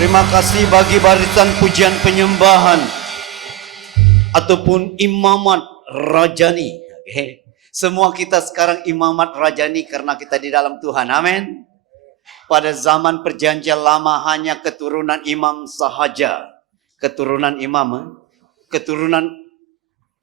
Terima kasih bagi barisan pujian penyembahan ataupun imamat rajani. Okay. Semua kita sekarang imamat rajani karena kita di dalam Tuhan. Amin. Pada zaman perjanjian lama hanya keturunan imam sahaja. Keturunan imam, keturunan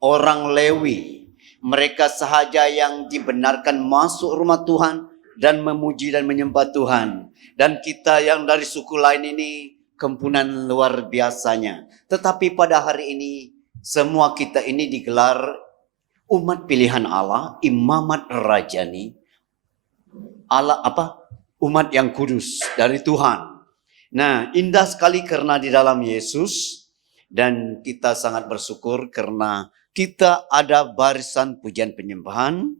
orang Lewi. Mereka sahaja yang dibenarkan masuk rumah Tuhan dan memuji dan menyembah Tuhan. Dan kita yang dari suku lain ini kempunan luar biasanya. Tetapi pada hari ini semua kita ini digelar umat pilihan Allah, imamat rajani. Allah apa? Umat yang kudus dari Tuhan. Nah, indah sekali karena di dalam Yesus, dan kita sangat bersyukur karena kita ada barisan pujian penyembahan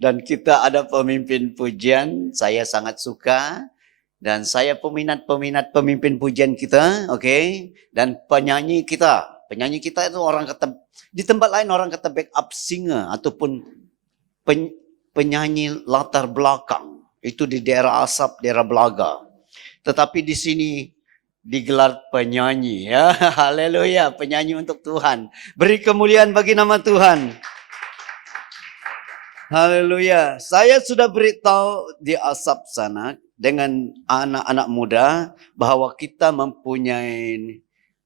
dan kita ada pemimpin pujian. Saya sangat suka dan saya peminat pemimpin pujian kita, oke? Dan penyanyi kita itu orang kata di tempat lain orang kata backup singer ataupun penyanyi latar belakang. Itu di daerah Asap, daerah Belaga. Tetapi di sini digelar penyanyi, ya. Haleluya, penyanyi untuk Tuhan. Beri kemuliaan bagi nama Tuhan. Haleluya. Saya sudah beritahu di Asap sana dengan anak-anak muda bahwa kita mempunyai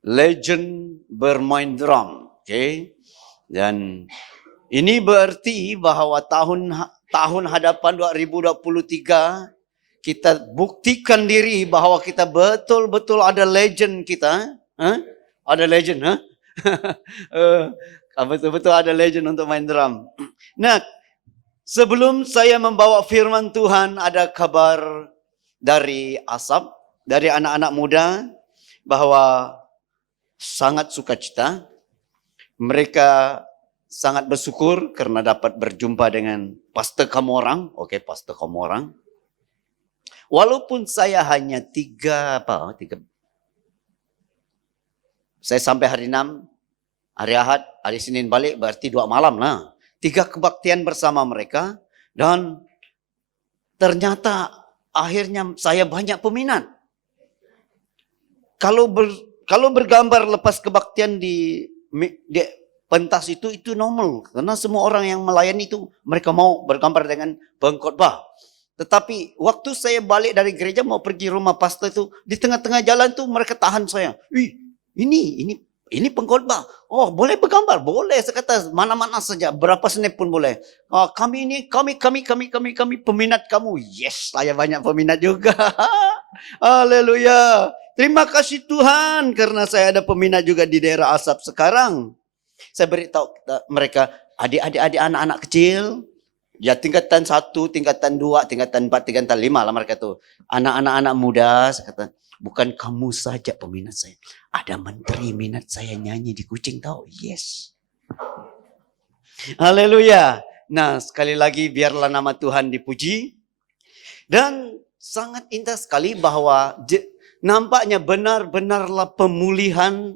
legend bermain drum, oke? Dan ini berarti bahwa tahun hadapan 2023 kita buktikan diri bahwa kita betul-betul ada legend kita. Ada legend, betul-betul ada legend untuk main drum. Nah, sebelum saya membawa firman Tuhan, ada kabar dari Asap, dari anak-anak muda bahwa sangat sukacita. Mereka sangat bersyukur karena dapat berjumpa dengan Pastor Kamorang. Oke, Pastor Kamorang. Walaupun saya hanya tiga. Saya sampai hari 6, hari Ahad, hari Senin balik, berarti 2 malam lah. 3 kebaktian bersama mereka. Dan ternyata akhirnya saya banyak peminat. Kalau bergambar lepas kebaktian di pentas itu normal. Karena semua orang yang melayani itu mereka mau bergambar dengan pengkhotbah. Tetapi waktu saya balik dari gereja mau pergi rumah pastor itu, di tengah-tengah jalan tuh mereka tahan saya. Ini pengkhotbah. Oh, boleh bergambar? Boleh. Saya kata mana-mana saja, berapa snap pun boleh. Oh, kami peminat kamu. Yes, saya banyak peminat juga. Haleluya. Terima kasih Tuhan karena saya ada peminat juga di daerah Asap sekarang. Saya beritahu mereka, adik-adik anak-anak kecil, ya tingkatan 1, tingkatan 2, tingkatan 4, tingkatan 5 lah mereka tuh. Anak-anak muda, saya kata, bukan kamu saja peminat saya. Ada menteri minat saya nyanyi di Kucing tahu. Yes. Haleluya. Nah, sekali lagi biarlah nama Tuhan dipuji. Dan sangat indah sekali bahwa nampaknya benar-benarlah pemulihan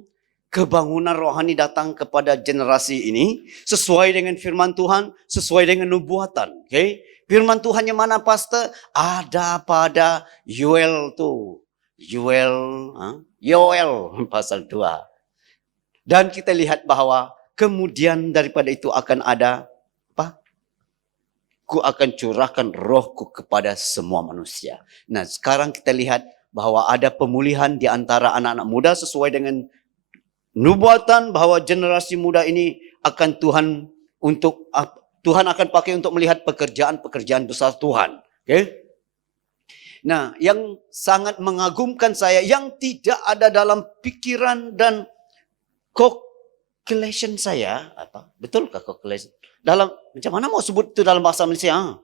kebangunan rohani datang kepada generasi ini sesuai dengan firman Tuhan, sesuai dengan nubuatan. Okay? Firman Tuhan yang mana pastor? Ada pada Yoel tuh. Yoel pasal 2. Dan kita lihat bahwa kemudian daripada itu akan ada apa? Ku akan curahkan rohku kepada semua manusia. Nah, sekarang kita lihat bahwa ada pemulihan di antara anak-anak muda sesuai dengan nubuatan bahwa generasi muda ini akan Tuhan akan pakai untuk melihat pekerjaan-pekerjaan besar Tuhan. Okay? Nah, yang sangat mengagumkan saya yang tidak ada dalam pikiran dan calculation saya, apa? Betulkah calculation? Macam mana mau sebut itu dalam bahasa Malaysia?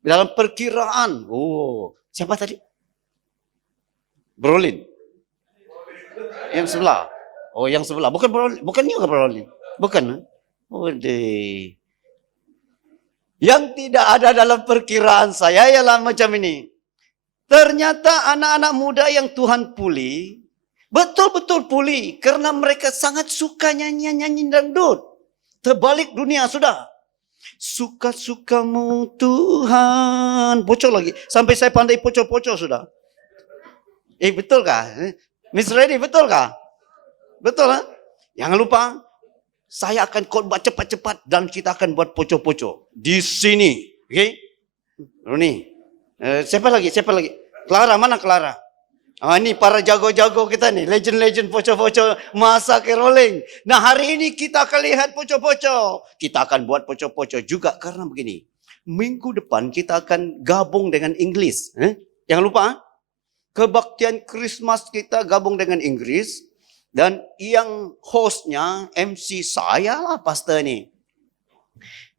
Dalam perkiraan. Oh, siapa tadi? Brolin. Yang sebelah. Oh, yang sebelah. Bukan juga Brolin. Bukan. Oh, deh. Yang tidak ada dalam perkiraan saya ialah macam ini. Ternyata anak-anak muda yang Tuhan pulih, betul-betul pulih. Karena mereka sangat suka nyanyi dangdut. Terbalik dunia sudah. Suka-sukamu Tuhan. Bocor lagi. Sampai saya pandai pocor-pocor sudah. Betul kah? Miss Ready, betul kah? Betul ha? Jangan lupa, saya akan khotbah cepat-cepat dan kita akan buat poco-poco di sini. Okey? Roni. Siapa lagi? Clara, mana Clara? Ini para jago-jago kita nih, legend-legend poco-poco masa caroling. Nah, hari ini kita akan lihat poco-poco. Kita akan buat poco-poco juga karena begini. Minggu depan kita akan gabung dengan Inggris. Jangan lupa, kebaktian Christmas kita gabung dengan Inggris. Dan yang hostnya, MC saya lah pastor ni.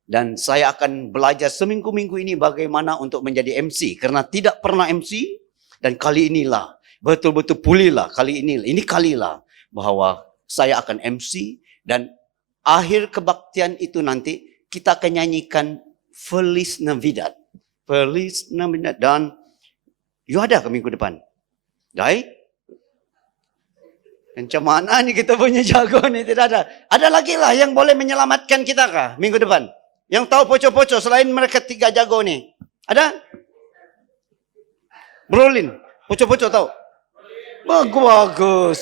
Dan saya akan belajar seminggu-minggu ini bagaimana untuk menjadi MC. Karena tidak pernah MC. Dan kali inilah, betul-betul pulihlah kali ini. Ini kalilah bahwa saya akan MC. Dan akhir kebaktian itu nanti kita akan nyanyikan Feliz Navidad. Feliz Navidad. Dan you ada ke minggu depan? Baik. Macam mana ni kita punya jago ni? Tidak ada. Ada lagi lah yang boleh menyelamatkan kita kah minggu depan? Yang tahu poco-poco selain mereka 3 jago ni. Ada? Brolin. Poco-poco tahu? Bagus.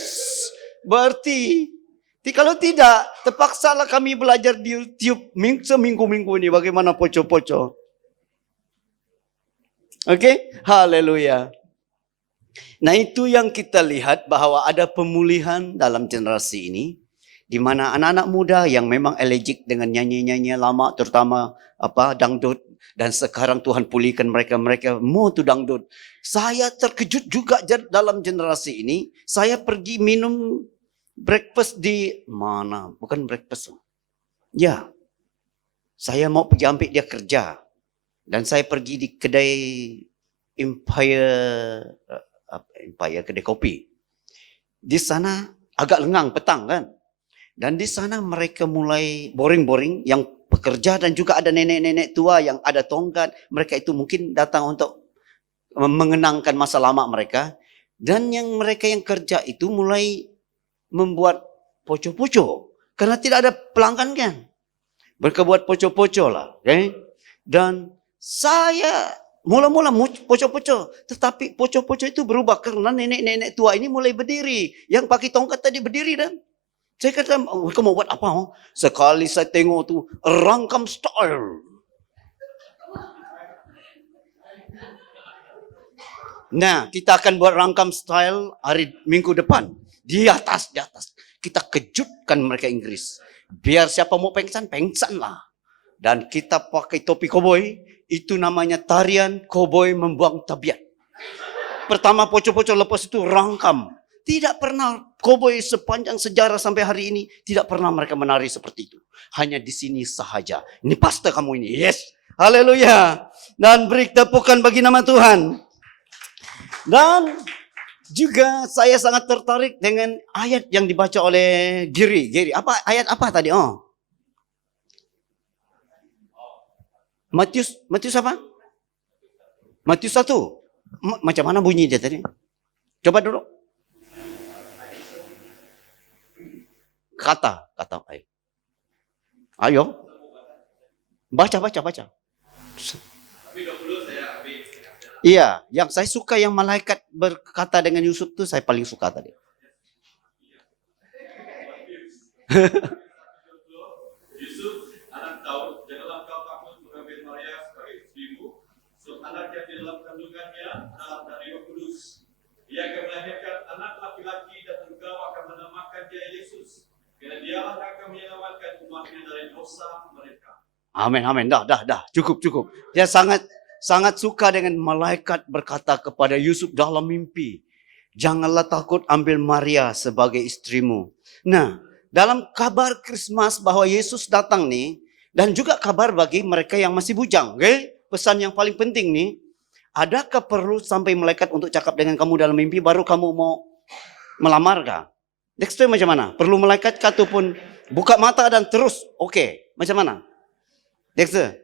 Berarti kalau tidak, terpaksalah kami belajar di YouTube seminggu-minggu ni bagaimana poco-poco. Okey? Haleluya. Nah, itu yang kita lihat bahwa ada pemulihan dalam generasi ini di mana anak-anak muda yang memang allergic dengan nyanyi-nyanyi lama, terutama dangdut, dan sekarang Tuhan pulihkan mereka mau tu dangdut. Saya terkejut juga dalam generasi ini. Saya pergi minum breakfast di mana? Bukan breakfast. Ya. Saya mau pergi ambil dia kerja. Dan saya pergi di kedai Empire kedai kopi. Di sana agak lengang petang kan. Dan di sana mereka mulai boring-boring yang pekerja dan juga ada nenek-nenek tua yang ada tongkat. Mereka itu mungkin datang untuk mengenangkan masa lama mereka. Dan mereka yang kerja itu mulai membuat poco-poco. Karena tidak ada pelanggan kan. Mereka buat poco-poco lah. Okay? Dan saya mula-mula poco-poco. Tetapi poco-poco itu berubah karena nenek-nenek tua ini mulai berdiri. Yang pakai tongkat tadi berdiri dan saya kata, mereka mau buat apa? Sekali saya tengok tu, rangkam style. Nah, kita akan buat rangkam style hari minggu depan. Di atas. Kita kejutkan mereka Inggris. Biar siapa mau pengsan lah. Dan kita pakai topi koboi. Itu namanya tarian koboi membuang tabiat. Pertama poco-poco, lepas itu rangkam. Tidak pernah koboi sepanjang sejarah sampai hari ini. Tidak pernah mereka menari seperti itu. Hanya di sini sahaja. Ini pastor kamu ini. Yes. Haleluya. Dan beri tepukan bagi nama Tuhan. Dan juga saya sangat tertarik dengan ayat yang dibaca oleh Giri. Ayat apa tadi? Matius apa? Matius 1. Macam mana bunyi dia tadi? Coba dulu. Kata. Ayo. Baca. Iya, yang saya suka yang malaikat berkata dengan Yusuf itu saya paling suka tadi. Yusuf, anak Daud, janganlah kau takut mengambil Maria sebagai istrimu, sebab anak yang di dalam kandungannya adalah dari Roh Kudus. Ia akan melahirkan anak laki-laki dan engkau akan menamakan dia Yesus. Karena dialah yang akan menyelamatkan umatnya dari dosa mereka. Amin. Dah. Cukup. Dia sangat suka dengan malaikat berkata kepada Yusuf dalam mimpi. Janganlah takut ambil Maria sebagai istrimu. Nah, dalam kabar Christmas bahwa Yesus datang nih. Dan juga kabar bagi mereka yang masih bujang. Okay? Pesan yang paling penting nih. Adakah perlu sampai malaikat untuk cakap dengan kamu dalam mimpi baru kamu mau melamar kah? Dexter macam mana? Perlu malaikat kah ataupun buka mata dan terus? Okey. Macam mana? Dexter?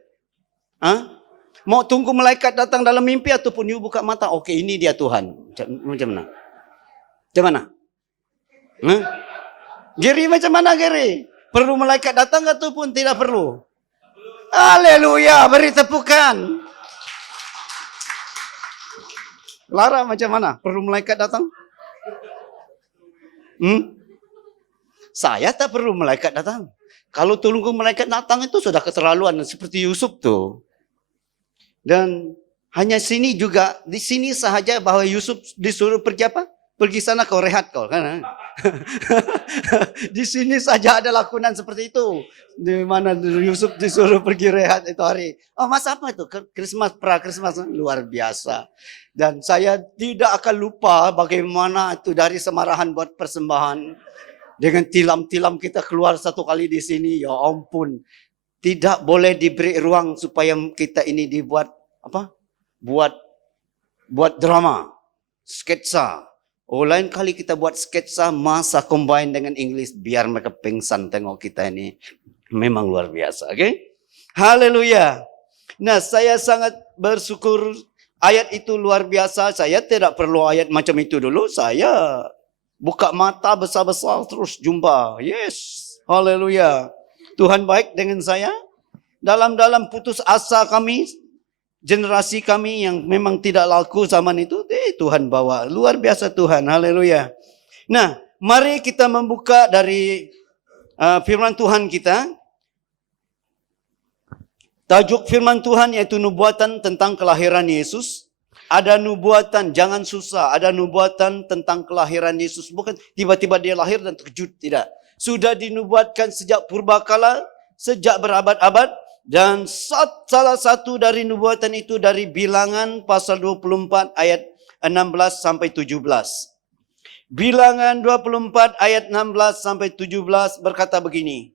Mau tunggu malaikat datang dalam mimpi ataupun you buka mata? Okey, ini dia Tuhan. Macam mana? Gary macam mana Gary? Perlu malaikat datang ataupun tidak perlu? Haleluya, beri tepukan. Lara macam mana? Perlu malaikat datang? Saya tak perlu malaikat datang. Kalau tunggu malaikat datang itu sudah keterlaluan seperti Yusuf tuh. Dan hanya sini juga, di sini sahaja bahwa Yusuf disuruh pergi apa? Pergi sana kau rehat kau kan? Di sini saja ada lakonan seperti itu. Di mana Yusuf disuruh pergi rehat itu hari. Oh, masa apa itu? Christmas, pra-Christmas luar biasa. Dan saya tidak akan lupa bagaimana itu dari semarahan buat persembahan. Dengan tilam-tilam kita keluar satu kali di sini, ya ampun. Tidak boleh diberi ruang supaya kita ini dibuat apa? Buat drama, sketsa. Oh, lain kali kita buat sketsa masa combine dengan English biar mereka pingsan tengok kita ini. Memang luar biasa, oke? Haleluya. Nah, saya sangat bersyukur ayat itu luar biasa. Saya tidak perlu ayat macam itu dulu. Saya buka mata besar-besar terus jumpa. Yes. Haleluya. Tuhan baik dengan saya. Dalam putus asa kami, generasi kami yang memang tidak laku zaman itu, Tuhan bawa. Luar biasa Tuhan. Haleluya. Nah, mari kita membuka dari firman Tuhan kita. Tajuk firman Tuhan yaitu nubuatan tentang kelahiran Yesus. Ada nubuatan, jangan susah. Ada nubuatan tentang kelahiran Yesus. Bukan tiba-tiba dia lahir dan terkejut. Tidak. Sudah dinubuatkan sejak purbakala, sejak berabad-abad. Dan salah satu dari nubuatan itu dari Bilangan pasal 24 ayat 16 sampai 17. Bilangan 24 ayat 16 sampai 17 berkata begini.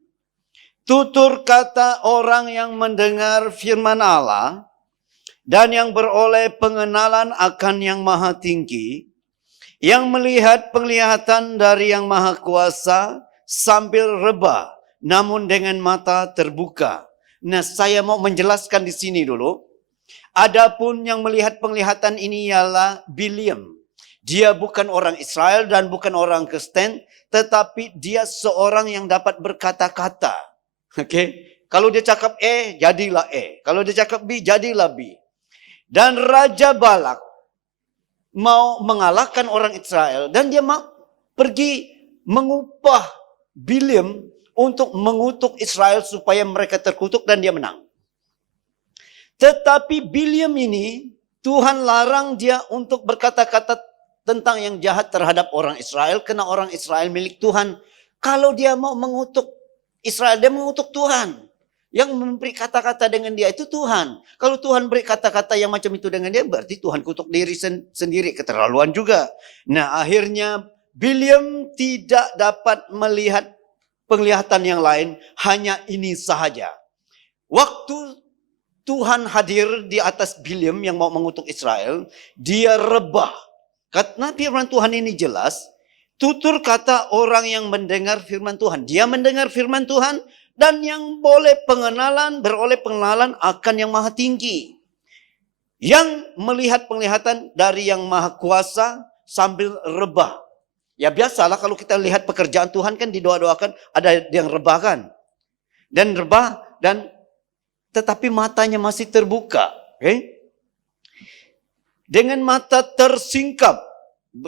Tutur kata orang yang mendengar firman Allah dan yang beroleh pengenalan akan yang maha tinggi, yang melihat penglihatan dari yang maha kuasa sambil rebah, namun dengan mata terbuka. Nah, saya mau menjelaskan di sini dulu. Adapun yang melihat penglihatan ini ialah Bileam. Dia bukan orang Israel dan bukan orang Kristen, tetapi dia seorang yang dapat berkata-kata. Oke, kalau dia cakap E, jadilah E. Kalau dia cakap B, jadilah B. Dan Raja Balak mau mengalahkan orang Israel dan dia mau pergi mengupah Bileam untuk mengutuk Israel supaya mereka terkutuk dan dia menang. Tetapi Bileam ini Tuhan larang dia untuk berkata-kata tentang yang jahat terhadap orang Israel karena orang Israel milik Tuhan. Kalau dia mau mengutuk Israel, dia mengutuk Tuhan. Yang memberi kata-kata dengan dia itu Tuhan. Kalau Tuhan beri kata-kata yang macam itu dengan dia, berarti Tuhan kutuk diri sendiri. Keterlaluan juga. Nah, akhirnya Bileam tidak dapat melihat penglihatan yang lain. Hanya ini sahaja. Waktu Tuhan hadir di atas Bileam yang mau mengutuk Israel, dia rebah. Karena firman Tuhan ini jelas. Tutur kata orang yang mendengar firman Tuhan. Dia mendengar firman Tuhan dan yang beroleh pengenalan akan yang maha tinggi. Yang melihat penglihatan dari yang maha kuasa sambil rebah. Ya biasalah kalau kita lihat pekerjaan Tuhan kan didoa-doakan ada yang rebah kan. Dan rebah dan tetapi matanya masih terbuka. Okay? Dengan mata tersingkap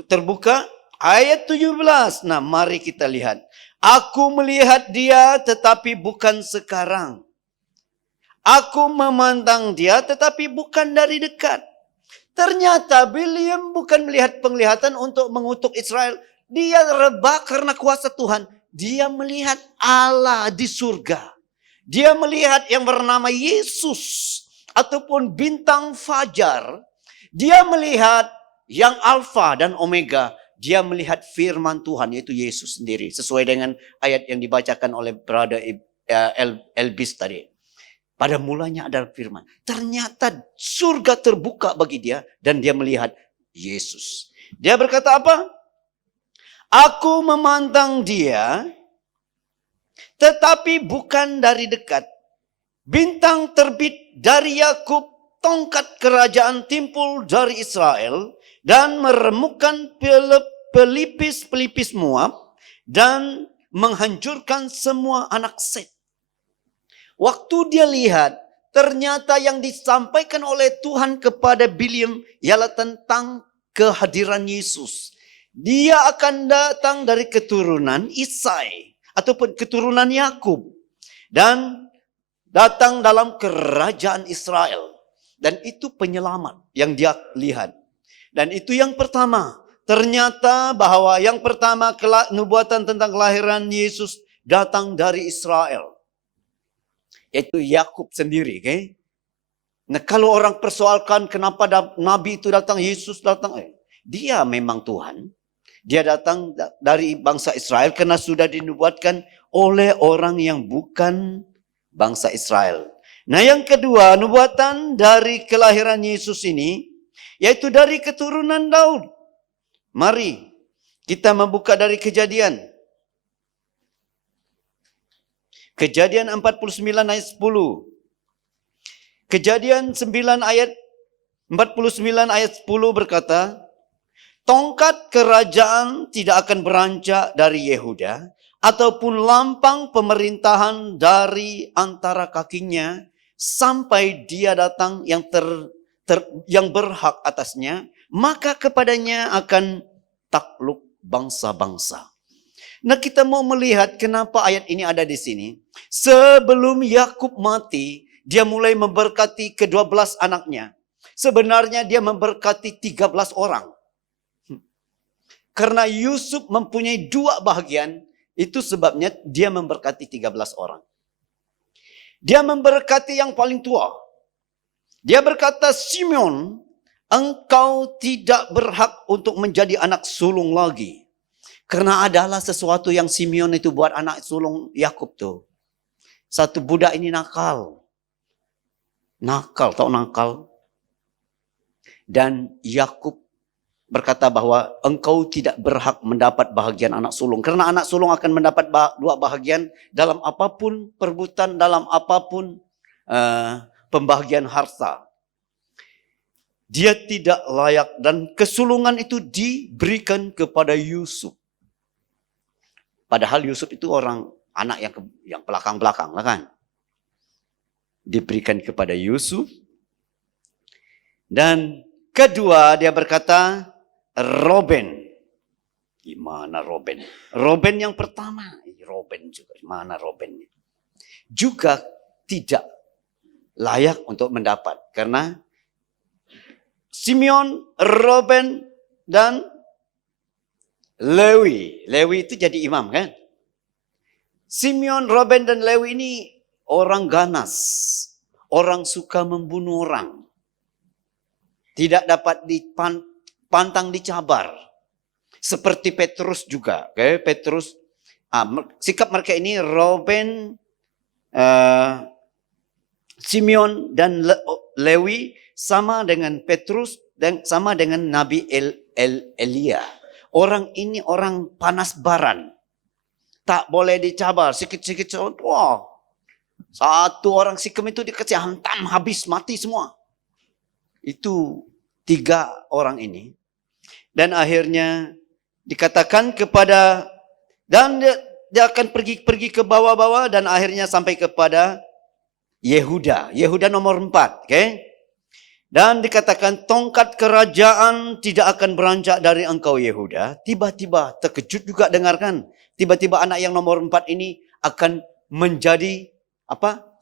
terbuka. Ayat 17. Nah, mari kita lihat. Aku melihat dia tetapi bukan sekarang. Aku memandang dia tetapi bukan dari dekat. Ternyata Bileam bukan melihat penglihatan untuk mengutuk Israel. Dia rebah karena kuasa Tuhan. Dia melihat Allah di surga. Dia melihat yang bernama Yesus. Ataupun bintang fajar. Dia melihat yang Alfa dan Omega. Dia melihat firman Tuhan yaitu Yesus sendiri. Sesuai dengan ayat yang dibacakan oleh Brother Elbis tadi. Pada mulanya ada firman. Ternyata surga terbuka bagi dia. Dan dia melihat Yesus. Dia berkata apa? Aku memandang dia. Tetapi bukan dari dekat. Bintang terbit dari Yakub. Tongkat kerajaan timpul dari Israel. Dan meremukkan pelipis-pelipis Moab. Dan menghancurkan semua anak Set. Waktu dia lihat, ternyata yang disampaikan oleh Tuhan kepada Bileam ialah tentang kehadiran Yesus. Dia akan datang dari keturunan Isai ataupun keturunan Yakub dan datang dalam kerajaan Israel. Dan itu penyelamat yang dia lihat. Dan itu yang pertama. Ternyata bahwa yang pertama nubuatan tentang kelahiran Yesus datang dari Israel. Yaitu Yakub sendiri. Okay? Nah kalau orang persoalkan kenapa Nabi itu datang, Yesus datang. Dia memang Tuhan. Dia datang dari bangsa Israel karena sudah dinubuatkan oleh orang yang bukan bangsa Israel. Nah yang kedua, nubuatan dari kelahiran Yesus ini, yaitu dari keturunan Daud. Mari kita membuka dari Kejadian. Kejadian 49 ayat 10. Kejadian 9 ayat 49 ayat 10 berkata, tongkat kerajaan tidak akan beranjak dari Yehuda, ataupun lampang pemerintahan dari antara kakinya, sampai dia datang yang berhak atasnya, maka kepadanya akan takluk bangsa-bangsa. Nah kita mau melihat kenapa ayat ini ada di sini. Sebelum Yakub mati, dia mulai memberkati ke-12 anaknya. Sebenarnya dia memberkati 13 orang. Karena Yusuf mempunyai 2 bahagian, itu sebabnya dia memberkati 13 orang. Dia memberkati yang paling tua. Dia berkata, Simeon, engkau tidak berhak untuk menjadi anak sulung lagi. Karena adalah sesuatu yang Simeon itu buat anak sulung Yakub tuh. Satu budak ini nakal. Nakal, tahu nakal? Dan Yakub berkata bahwa engkau tidak berhak mendapat bahagian anak sulung. Karena anak sulung akan mendapat 2 bahagian dalam apapun perebutan, dalam apapun pembahagian harta. Dia tidak layak dan kesulungan itu diberikan kepada Yusuf. Padahal Yusuf itu anak yang belakang-belakang lah kan. Diberikan kepada Yusuf. Dan kedua dia berkata, Roben. Gimana Roben? Roben yang pertama. Roben juga. Mana Roben? Juga tidak layak untuk mendapat. Karena Simeon, Roben, dan Lewi. Lewi itu jadi imam kan? Simeon, Roben, dan Lewi ini orang ganas. Orang suka membunuh orang. Tidak dapat dipantang dicabar. Seperti Petrus juga. Okay? Petrus, sikap mereka ini Roben, Simeon, dan Lewi sama dengan Petrus dan sama dengan Nabi Elia. Orang ini orang panas baran. Tak boleh dicabar. Sikit-sikit. Wah. Satu orang Sikem itu dikasih hantam habis mati semua. Itu 3 orang ini. Dan akhirnya dikatakan kepada. Dan dia akan pergi ke bawah-bawah. Dan akhirnya sampai kepada Yehuda. Yehuda nomor 4. Okay? Dan dikatakan tongkat kerajaan tidak akan beranjak dari engkau Yehuda. Tiba-tiba terkejut juga dengarkan. Tiba-tiba anak yang nomor 4 ini akan menjadi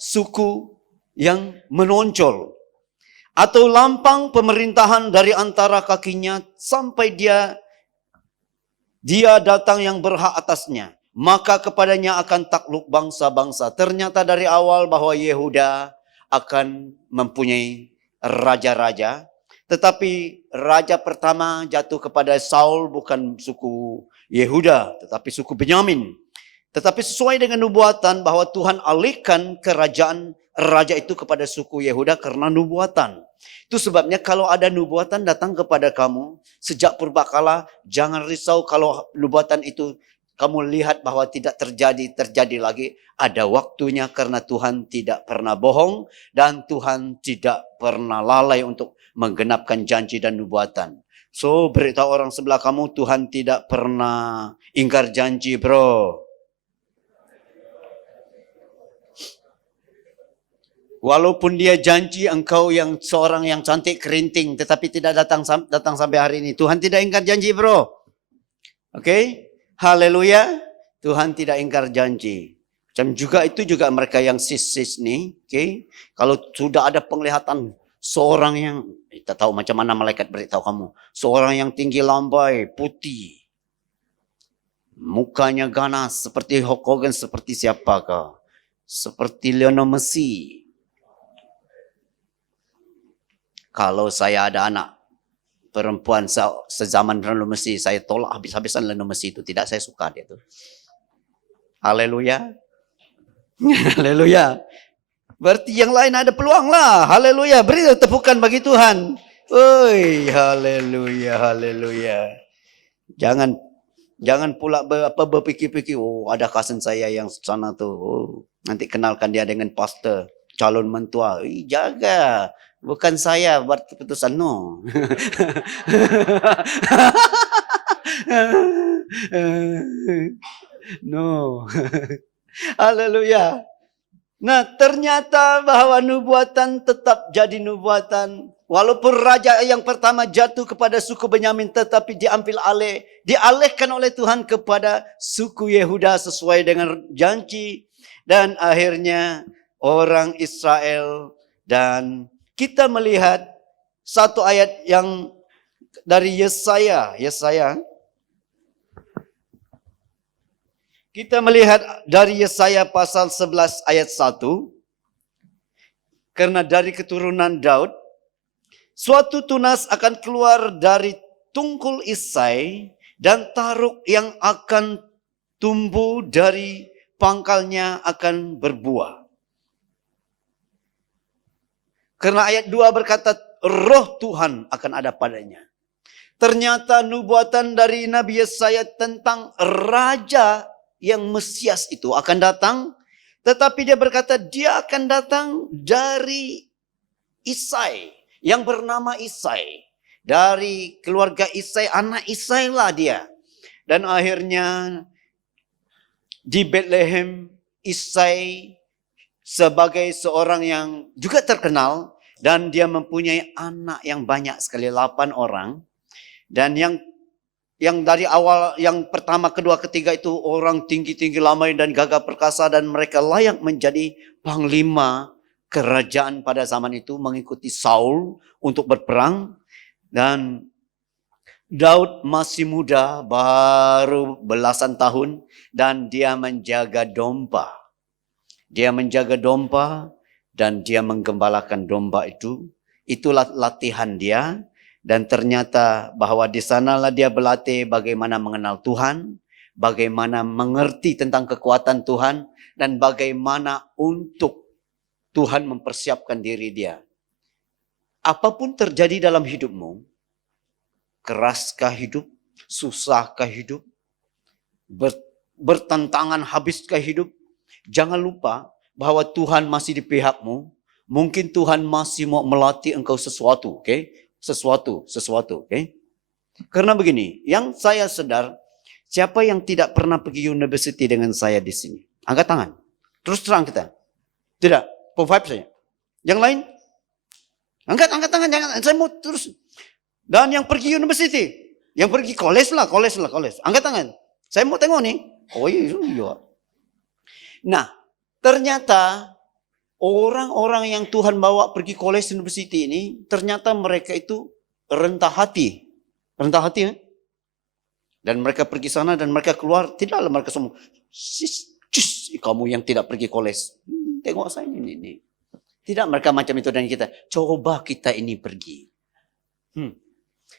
suku yang menonjol. Atau lampang pemerintahan dari antara kakinya sampai dia datang yang berhak atasnya. Maka kepadanya akan takluk bangsa-bangsa. Ternyata dari awal bahwa Yehuda akan mempunyai raja-raja, tetapi raja pertama jatuh kepada Saul bukan suku Yehuda, tetapi suku Benyamin. Tetapi sesuai dengan nubuatan bahwa Tuhan alihkan kerajaan raja itu kepada suku Yehuda karena nubuatan. Itu sebabnya kalau ada nubuatan datang kepada kamu sejak purbakala, jangan risau kalau nubuatan itu kamu lihat bahwa tidak terjadi lagi. Ada waktunya karena Tuhan tidak pernah bohong dan Tuhan tidak pernah lalai untuk menggenapkan janji dan nubuatan. So beritahu orang sebelah kamu, Tuhan tidak pernah ingkar janji, bro. Walaupun dia janji engkau yang seorang yang cantik kerinting, tetapi tidak datang sampai hari ini. Tuhan tidak ingkar janji, bro. Oke? Haleluya. Tuhan tidak ingkar janji. Macam juga itu juga mereka yang sis nih. Oke? Kalau sudah ada penglihatan seorang yang, kita tahu macam mana malaikat beritahu kamu. Seorang yang tinggi lambai, putih. Mukanya ganas seperti Hulk Hogan, seperti siapakah? Seperti Lionel Messi. Kalau saya ada anak perempuan sezaman Lionel Messi, saya tolak habis-habisan Lionel Messi itu. Tidak, saya suka dia itu. Haleluya. Haleluya. Berarti yang lain ada peluang lah. Haleluya. Beri tepukan bagi Tuhan. Oi, haleluya, haleluya. Jangan pula berpikir-pikir, oh ada cousin saya yang sana tuh. Oh, nanti kenalkan dia dengan pastor, calon mentua. Jaga. Bukan saya buat keputusan, no. No. Haleluya. Nah, ternyata bahwa nubuatan tetap jadi nubuatan. Walaupun raja yang pertama jatuh kepada suku Benyamin, tetapi dialihkan oleh Tuhan kepada suku Yehuda sesuai dengan janji. Dan akhirnya orang Israel, dan kita melihat satu ayat yang dari Yesaya. Kita melihat dari Yesaya pasal 11 ayat 1. Karena dari keturunan Daud, suatu tunas akan keluar dari tungkul Isai, dan taruk yang akan tumbuh dari pangkalnya akan berbuah. Karena ayat 2 berkata, roh Tuhan akan ada padanya. Ternyata nubuatan dari Nabi Yesaya tentang raja yang Mesias itu akan datang. Tetapi dia berkata dia akan datang dari Isai. Yang bernama Isai. Dari keluarga Isai, anak Isai lah dia. Dan akhirnya di Bethlehem, Isai sebagai seorang yang juga terkenal. Dan dia mempunyai anak yang banyak sekali, 8 orang. Dan yang dari awal, yang pertama, kedua, ketiga itu orang tinggi-tinggi lamai dan gagah perkasa. Dan mereka layak menjadi panglima kerajaan pada zaman itu, mengikuti Saul untuk berperang. Dan Daud masih muda, baru belasan tahun. Dan dia menjaga domba. Dan dia menggembalakan domba itu. Itulah latihan dia. Dan ternyata bahwa di sanalah dia berlatih bagaimana mengenal Tuhan, bagaimana mengerti tentang kekuatan Tuhan, dan bagaimana untuk Tuhan mempersiapkan diri dia. Apapun terjadi dalam hidupmu, keraskah hidup, susahkah hidup, bertentangan habiskah hidup, jangan lupa bahwa Tuhan masih di pihakmu. Mungkin Tuhan masih mau melatih engkau sesuatu, oke? Sesuatu, oke? Karena begini, yang saya sadar, siapa yang tidak pernah pergi university dengan saya di sini? Angkat tangan. Terus terang kita. Tidak, provide saya. Yang lain? Angkat tangan, jangan. Saya mau terus. Dan yang pergi university, yang pergi college lah. Angkat tangan. Saya mau tengok nih. Oh iya. Nah, ternyata orang-orang yang Tuhan bawa pergi college university ini, ternyata mereka itu rendah hati. Dan mereka pergi sana dan mereka keluar, tidaklah mereka semua, kamu yang tidak pergi college, tengok saya ini. Tidak, mereka macam itu dan kita, coba kita ini pergi.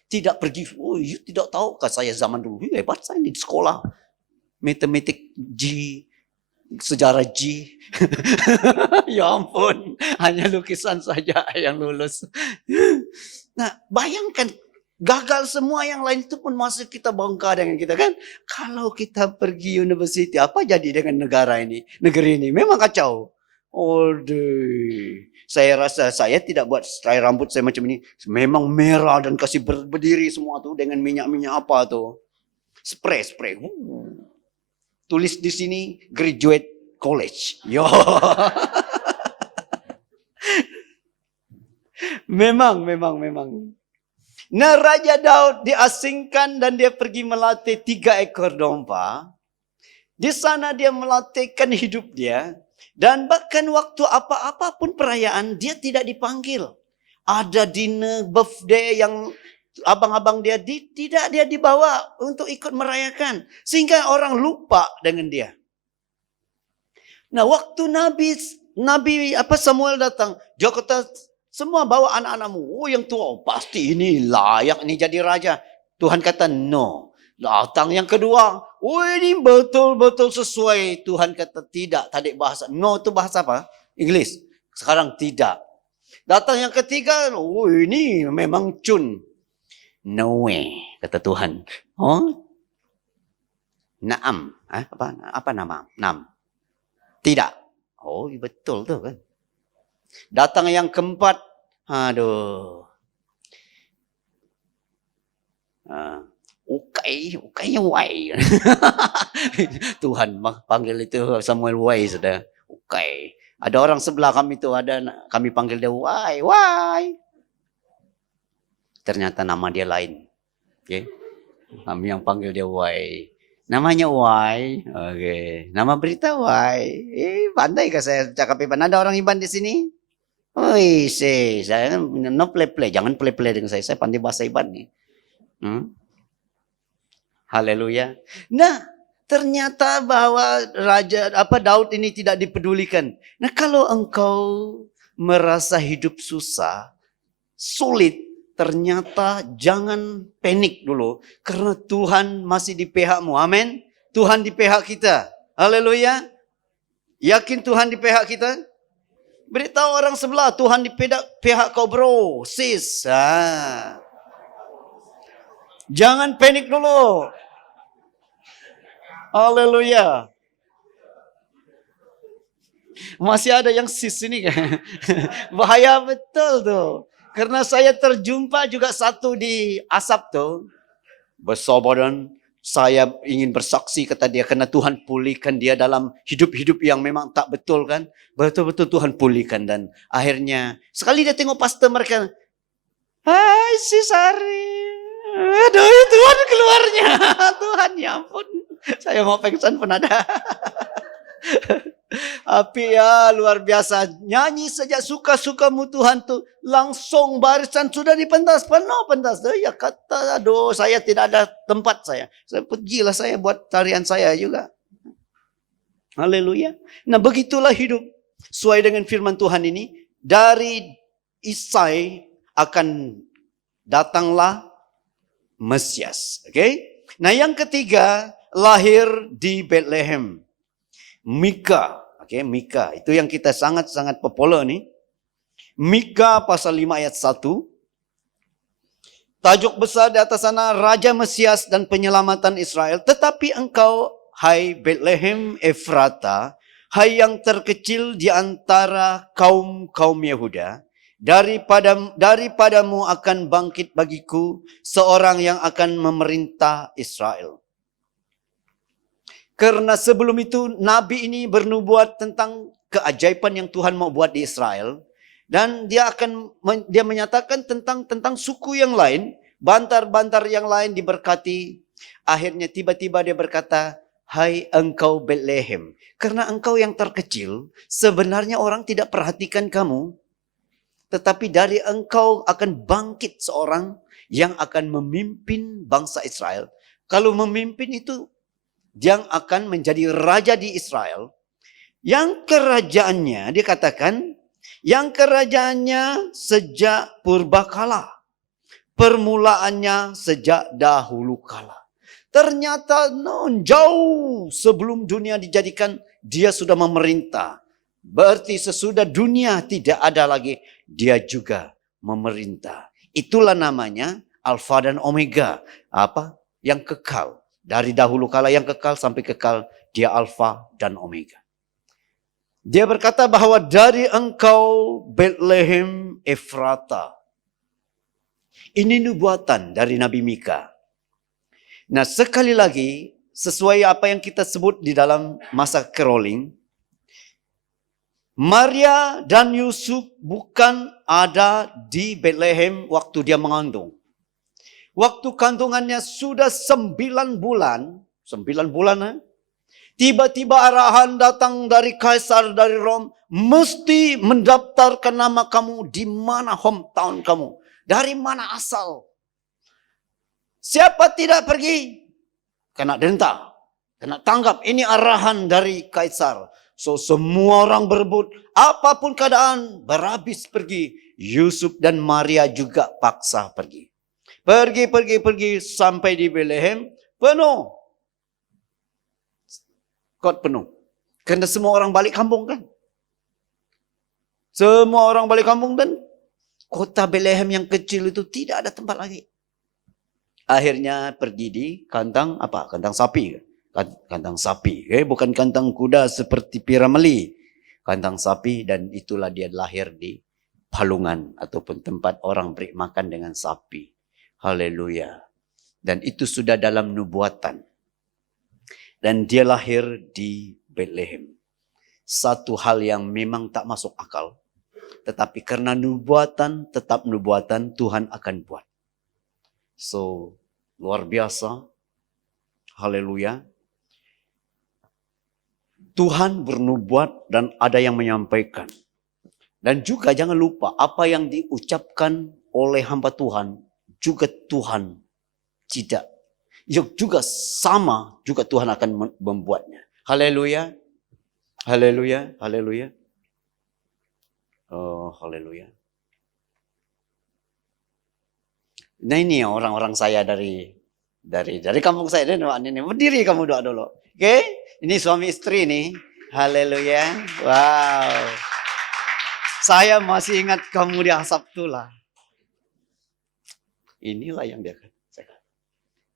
Tidak pergi, oh you tidak tahukah saya zaman dulu, hebat saya di sekolah. Matematik G, sejarah G. Ya ampun, hanya lukisan saja yang lulus. Nah, bayangkan gagal semua yang lain itu pun masih kita bangga dengan kita kan. Kalau kita pergi university, apa jadi dengan negeri ini? Memang kacau. Saya rasa saya tidak buat style rambut saya macam ini. Memang merah dan kasih berdiri semua tuh dengan minyak-minyak apa tuh. Spray. Tulis di sini graduate college. Yo. Memang. Nah, Raja Daud diasingkan dan dia pergi melatih 3 ekor domba. Di sana dia melatihkan hidup dia. Dan bahkan waktu apa-apa pun perayaan, dia tidak dipanggil. Ada dinner, birthday yang abang-abang dia, tidak dia dibawa untuk ikut merayakan. Sehingga orang lupa dengan dia. Nah, waktu Nabi Samuel datang, dia kata, semua bawa anak-anakmu. Oh, yang tua, pasti ini layak ini jadi raja. Tuhan kata, no. Datang yang kedua, oh ini betul-betul sesuai. Tuhan kata, tidak. Tadi bahasa, no itu bahasa apa? Inggris. Sekarang tidak. Datang yang ketiga, oh ini memang cun. No way, kata Tuhan. Oh, naam. Apa nama? Nam. Tidak. Oh, betul tuh kan. Datang yang keempat. Aduh. Ukainya why. Tuhan panggil itu Samuel why sudah. Ukai. Ada orang sebelah kami itu kami panggil dia why. Ternyata nama dia lain. Oke. Kami yang panggil dia why. Namanya why. Oke. Nama berita why. Pandai kah saya cakap Iban? Ada orang Iban di sini? Oi, saya no play. Jangan play dengan saya. Saya pandai bahasa Iban nih. Haleluya. Nah, ternyata bahwa Daud ini tidak dipedulikan. Nah, kalau engkau merasa hidup susah, sulit, ternyata jangan panik dulu. Karena Tuhan masih di pihakmu. Amin. Tuhan di pihak kita. Haleluya. Yakin Tuhan di pihak kita? Beritahu orang sebelah, Tuhan di pihak kau bro, sis. Jangan panik dulu. Haleluya. Masih ada yang sis ini kan. Bahaya betul tuh. Karena saya terjumpa juga satu di asap tuh. Besar badan. Saya ingin bersaksi kata dia. Karena Tuhan pulihkan dia dalam hidup-hidup yang memang tak betul kan. Betul-betul Tuhan pulihkan. Dan akhirnya sekali dia tengok pastor mereka. Hai si Sari. Aduh Tuhan keluarnya. Tuhan ya ampun. Saya mau pengsan pun ada. Tapi ya luar biasa. Nyanyi saja suka-sukamu Tuhan tuh. Langsung barisan sudah di pentas. Penuh pentas. Ya kata aduh saya tidak ada tempat saya. Saya pergilah saya buat tarian saya juga. Haleluya. Nah begitulah hidup. Sesuai dengan firman Tuhan ini. Dari Isai akan datanglah Mesias. Oke. Nah yang ketiga lahir di Bethlehem. Mika. Oke, Mika. Itu yang kita sangat-sangat populer nih. Mika pasal 5 ayat 1. Tajuk besar di atas sana, Raja Mesias dan Penyelamatan Israel. Tetapi engkau, hai Bethlehem Efrata, hai yang terkecil di antara kaum-kaum Yehuda, daripadamu akan bangkit bagiku seorang yang akan memerintah Israel. Karena sebelum itu Nabi ini bernubuat tentang keajaiban yang Tuhan mau buat di Israel. Dan dia menyatakan tentang suku yang lain. Bantar-bantar yang lain diberkati. Akhirnya tiba-tiba dia berkata, hai engkau Bethlehem. Karena engkau yang terkecil, sebenarnya orang tidak perhatikan kamu. Tetapi dari engkau akan bangkit seorang yang akan memimpin bangsa Israel. Kalau memimpin itu, dia akan menjadi raja di Israel. Yang kerajaannya, dikatakan, yang kerajaannya sejak purbakala. Permulaannya sejak dahulu kala. Ternyata jauh sebelum dunia dijadikan, dia sudah memerintah. Berarti sesudah dunia tidak ada lagi, dia juga memerintah. Itulah namanya Alfa dan Omega. Yang kekal. Dari dahulu kala yang kekal sampai kekal, dia Alfa dan Omega. Dia berkata bahwa dari engkau Bethlehem Efrata. Ini nubuatan dari Nabi Mika. Nah sekali lagi, sesuai apa yang kita sebut di dalam masa caroling, Maria dan Yusuf bukan ada di Bethlehem waktu dia mengandung. Waktu kandungannya sudah 9 bulan. 9 bulan. Tiba-tiba arahan datang dari Kaisar dari Rom. Mesti mendaftarkan nama kamu di mana hometown kamu. Dari mana asal. Siapa tidak pergi, kena denda. Kena tanggap. Ini arahan dari Kaisar. So semua orang berebut. Apapun keadaan, berhabis pergi. Yusuf dan Maria juga paksa pergi. Pergi sampai di Bethlehem. Penuh. Kot penuh. Karena semua orang balik kampung kan. Semua orang balik kampung dan kota Bethlehem yang kecil itu tidak ada tempat lagi. Akhirnya pergi di kandang apa? Kandang sapi. Kandang sapi. Bukan kandang kuda seperti Pirameli. Kandang sapi dan itulah dia lahir di palungan ataupun tempat orang beri makan dengan sapi. Haleluya. Dan itu sudah dalam nubuatan. Dan dia lahir di Bethlehem. Satu hal yang memang tak masuk akal. Tetapi karena nubuatan, tetap nubuatan Tuhan akan buat. So, luar biasa. Haleluya. Tuhan bernubuat dan ada yang menyampaikan. Dan juga jangan lupa apa yang diucapkan oleh hamba Tuhan. Juga Tuhan tidak. Juga sama juga Tuhan akan membuatnya. Haleluya. Haleluya. Haleluya. Oh, haleluya. Nah ini orang-orang saya dari kampung saya. Ini berdiri kamu doa dulu. Oke? Ini suami istri nih. Haleluya. Wow. Saya masih ingat kamu di asap tulah. Inilah yang dia katakan.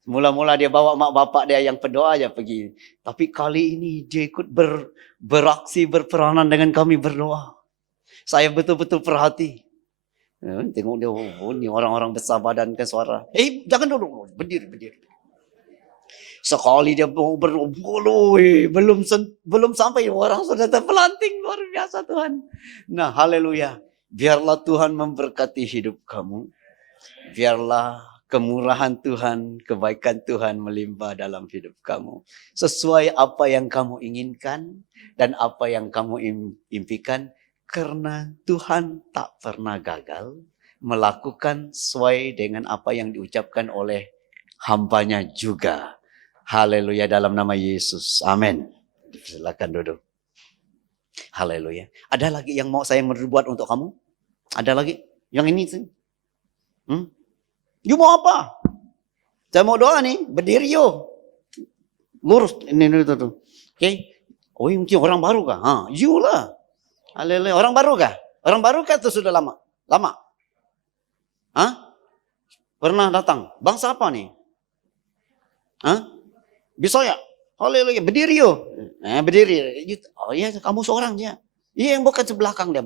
Mula-mula dia bawa mak bapak dia yang berdoa aja pergi. Tapi kali ini dia ikut beraksi, berperanan dengan kami berdoa. Saya betul-betul perhati. Tengok dia, ini orang-orang besar badan ke suara. Jangan dulu, berdiri. Sekali dia mau berdoa, belum sampai orang sudah terpelanting. Luar biasa Tuhan. Nah, haleluya. Biarlah Tuhan memberkati hidup kamu. Biarlah kemurahan Tuhan, kebaikan Tuhan melimpah dalam hidup kamu. Sesuai apa yang kamu inginkan dan apa yang kamu impikan. Karena Tuhan tak pernah gagal melakukan sesuai dengan apa yang diucapkan oleh hambanya juga. Haleluya dalam nama Yesus. Amin. Silakan duduk. Haleluya. Ada lagi yang mau saya berbuat untuk kamu? Ada lagi? Yang ini sih. You mau apa? Saya mau doa nih, berdiri yo. Lurus ini tuh. Oke. Oh, mungkin orang baru kah? You lah. Haleluya. Orang baru kah? Orang baru kah itu sudah lama? Lama? Pernah datang? Bangsa apa nih? Bisa ya? Haleluya. Berdiri yo. Berdiri. Oh iya, kamu seorang dia. Iya, yang bukan belakang dia.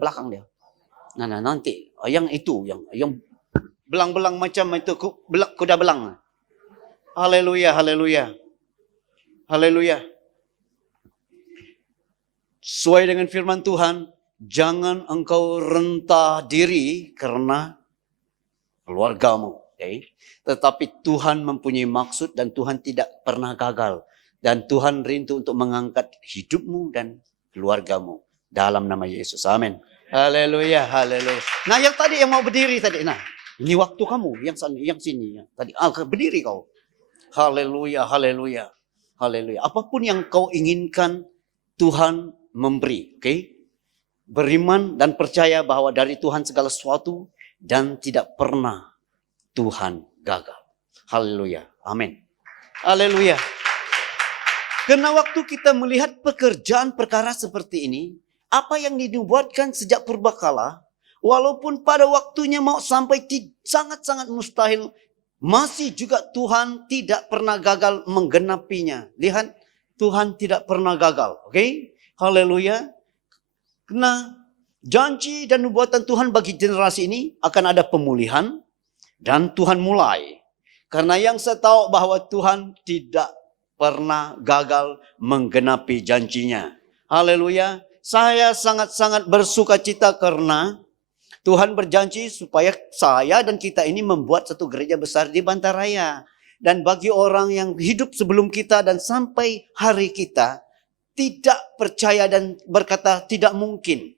Nah, nanti yang itu, yang belang-belang macam itu, kuda belang. Haleluya, haleluya. Haleluya. Sesuai dengan firman Tuhan, jangan engkau rentah diri karena keluargamu. Okay? Tetapi Tuhan mempunyai maksud dan Tuhan tidak pernah gagal. Dan Tuhan rindu untuk mengangkat hidupmu dan keluargamu. Dalam nama Yesus. Amin. Haleluya, haleluya. Nah yang tadi yang mau berdiri tadi. Nah ini waktu kamu yang sini. Tadi berdiri kau. Haleluya, haleluya. Haleluya. Apapun yang kau inginkan Tuhan memberi. Okay? Beriman dan percaya bahwa dari Tuhan segala sesuatu dan tidak pernah Tuhan gagal. Haleluya. Amin. Haleluya. Karena waktu kita melihat pekerjaan perkara seperti ini, apa yang dinubuatkan sejak purbakala, walaupun pada waktunya mau sampai sangat-sangat mustahil, masih juga Tuhan tidak pernah gagal menggenapinya. Lihat, Tuhan tidak pernah gagal. Oke? Haleluya. Karena janji dan nubuatan Tuhan bagi generasi ini akan ada pemulihan dan Tuhan mulai. Karena yang saya tahu bahwa Tuhan tidak pernah gagal menggenapi janjinya. Haleluya. Saya sangat-sangat bersuka cita karena Tuhan berjanji supaya saya dan kita ini membuat satu gereja besar di Bantaraya. Dan bagi orang yang hidup sebelum kita dan sampai hari kita, tidak percaya dan berkata tidak mungkin.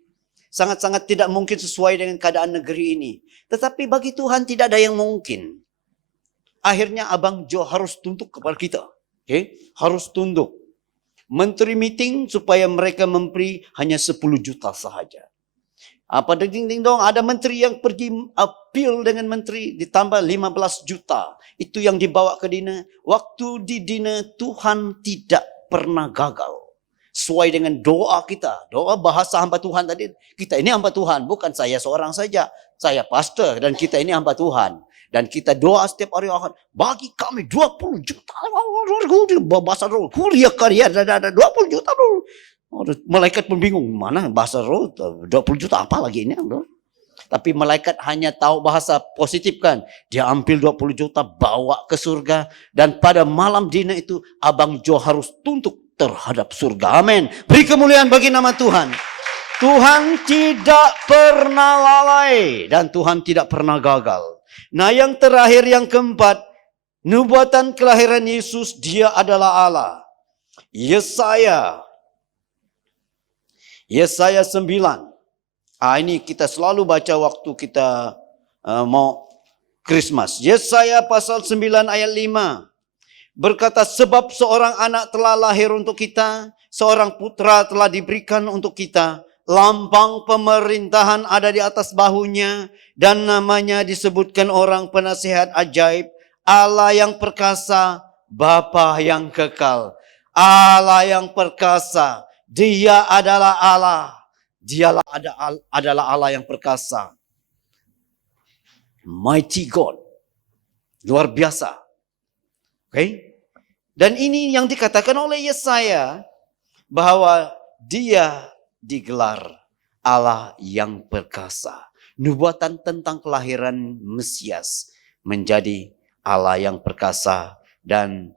Sangat-sangat tidak mungkin sesuai dengan keadaan negeri ini. Tetapi bagi Tuhan tidak ada yang mungkin. Akhirnya Abang Jo harus tunduk kepada kita. Harus tunduk. Menteri meeting supaya mereka memberi hanya 10 juta sahaja. Pada ding-ding dong ada menteri yang pergi appeal dengan menteri ditambah 15 juta. Itu yang dibawa ke Dina. Waktu di Dina Tuhan tidak pernah gagal. Sesuai dengan doa kita. Doa bahasa hamba Tuhan tadi. Kita ini hamba Tuhan. Bukan saya seorang saja. Saya pastor dan kita ini hamba Tuhan. Dan kita doa setiap hari Ahad. Bagi kami 20 juta. Bahasa roh. Kuliah karya. 20 juta dulu. Malaikat pun bingung. Mana bahasa roh? 20 juta apa lagi ini? Tapi malaikat hanya tahu bahasa positif kan. Dia ambil 20 juta bawa ke surga. Dan pada malam dina itu Abang Jo harus tunduk terhadap surga. Amin. Beri kemuliaan bagi nama Tuhan. Tuhan tidak pernah lalai. Dan Tuhan tidak pernah gagal. Nah yang terakhir yang keempat. Nubuatan kelahiran Yesus dia adalah Allah. Yesaya 9. Ini kita selalu baca waktu kita mau Christmas. Yesaya pasal 9 ayat 5. Berkata, sebab seorang anak telah lahir untuk kita, seorang putra telah diberikan untuk kita, lambang pemerintahan ada di atas bahunya, dan namanya disebutkan orang penasihat ajaib, Allah yang perkasa, Bapa yang kekal. Allah yang perkasa, Dia adalah Allah. Dialah adalah Allah yang perkasa. Mighty God. Luar biasa. Dan ini yang dikatakan oleh Yesaya bahwa dia digelar Allah yang perkasa. Nubuatan tentang kelahiran Mesias menjadi Allah yang perkasa. Dan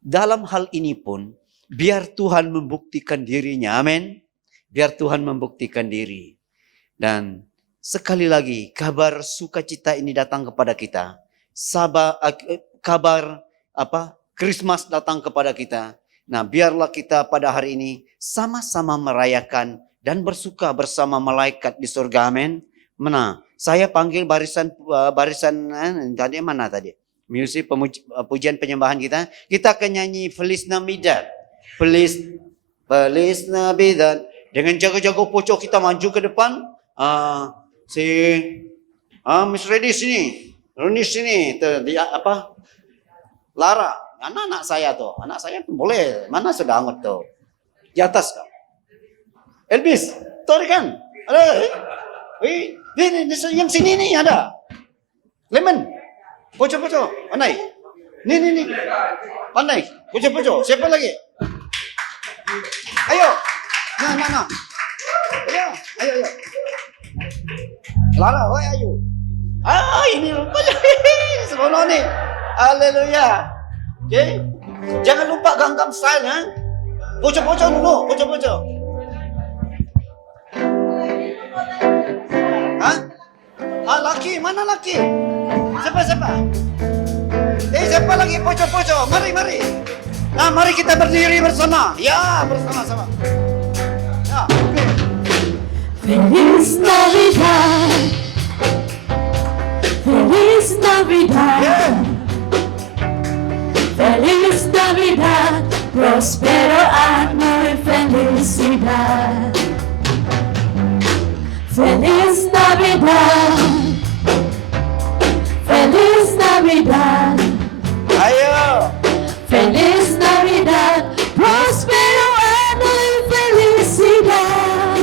dalam hal ini pun biar Tuhan membuktikan dirinya. Amin. Biar Tuhan membuktikan diri. Dan sekali lagi kabar sukacita ini datang kepada kita. Kabar Christmas datang kepada kita. Nah, biarlah kita pada hari ini sama-sama merayakan dan bersuka bersama malaikat di surga. Amin. Mana? Saya panggil barisan tadi mana tadi? Musik pujian penyembahan kita. Kita akan nyanyi Feliz Navidad. Feliz Navidad. Dengan jago-jago pocok kita maju ke depan. Miss Reddy sini. Roni sini. Lara. Anak-anak saya tuh. Anak saya pun boleh. Mana sudah angot tuh. Di atas kau. Elvis. Tuh kan. Ada. Ini yang sini nih ada. Lemon. Pocok-pocok. Pandai. Nih. Pandai. Pocok-pocok. Siapa lagi? Ayo. Nah. Ayo. Lara, ayo. Ini rupanya. Seronok nih. Haleluya. Okay. Jangan lupa Gangnam Style ya. Pocok-pocok dulu, pocok-pocok. Hah? Laki, mana laki? Siapa? Siapa lagi pocok-pocok? Mari. Nah, mari kita berdiri bersama. Ya, bersama-sama. Ya, okay. Feliz Navidad. Feliz Navidad. Yeah. Feliz Navidad, prospero año y felicidad. Feliz Navidad, Feliz Navidad, Ayo. Feliz Navidad, prospero año y felicidad.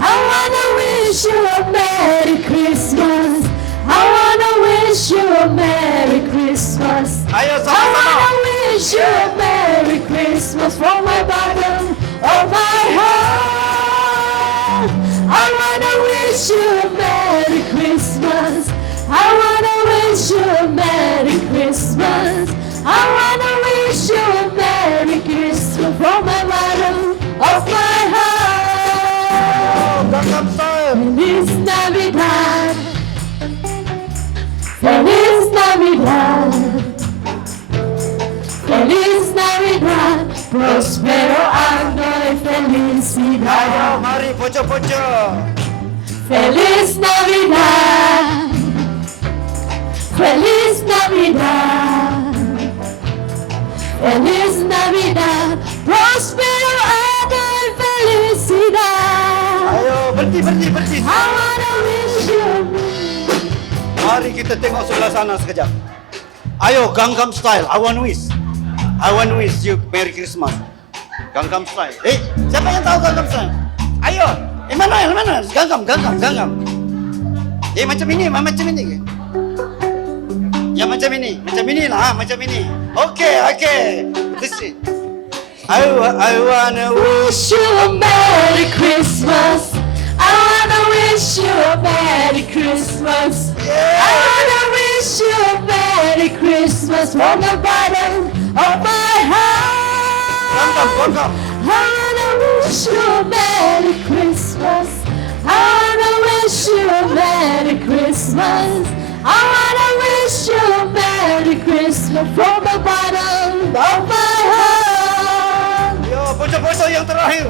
I wanna wish you a Merry Christmas. I wanna wish you a Merry Christmas. Ayo I sama-sama. wanna wish you a Merry Christmas from my bottom of my heart. I wanna wish you a Merry Christmas. I wanna wish you a Merry Christmas. I wanna wish you a Merry Christmas from my bottom of my heart. Navidad. Ayo, mari pojok-pojok. Feliz Navidad. Feliz Navidad. Feliz Navidad. Prospero año y felicidad. Ayo, berhenti. I wanna wish you Mari kita tengok sebelah sana sekejap. Ayo, Gangnam Style. I want wish you Merry Christmas. Gangnam Style. Siapa yang tahu Gangnam Style? Ayo. Mana? Gangnam. Macam ini. Ya macam ini lah, macam ini. Okay. This is. I wanna wish you a Merry Christmas. I wanna wish you a Merry Christmas. I wanna wish you a Merry Christmas from the bottom of my heart. Gangnam. I wanna wish you a Merry Christmas. I wanna wish you a Merry Christmas. I wanna wish you a Merry Christmas from the bottom of my heart. Yo, pojok-pojok yang terakhir.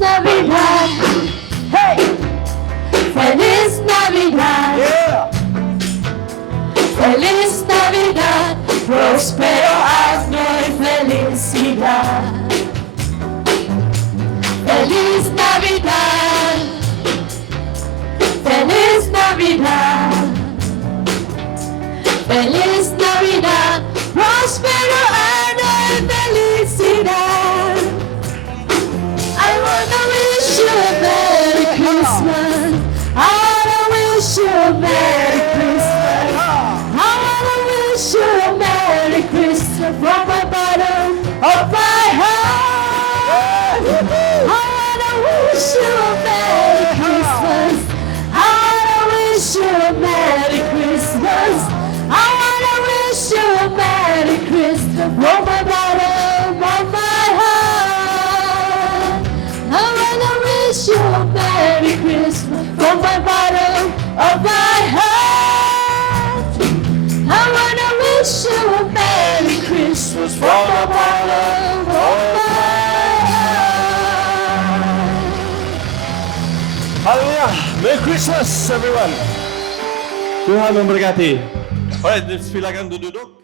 Navidad, hey, Feliz Navidad, Yeah. Feliz Navidad, prospero año y felicidad. Feliz Navidad, Feliz Navidad, Feliz Navidad, prospero año y felicidad. I wanna wish you a Merry Christmas. I wanna wish you a Merry Christmas. I wanna wish you a Merry Christmas from the bottom of my heart. I wanna wish you a Merry Christmas. I wanna wish you a Merry Christmas. I wanna wish you a Merry Christmas from the bottom of my heart. I wanna wish you a Merry Christmas from the bottom of my heart. I wanna wish you a Merry Christmas from the bottom of my heart. Haleluya. Merry Christmas everyone. Tuhan memberkati. Alright, silakan duduk.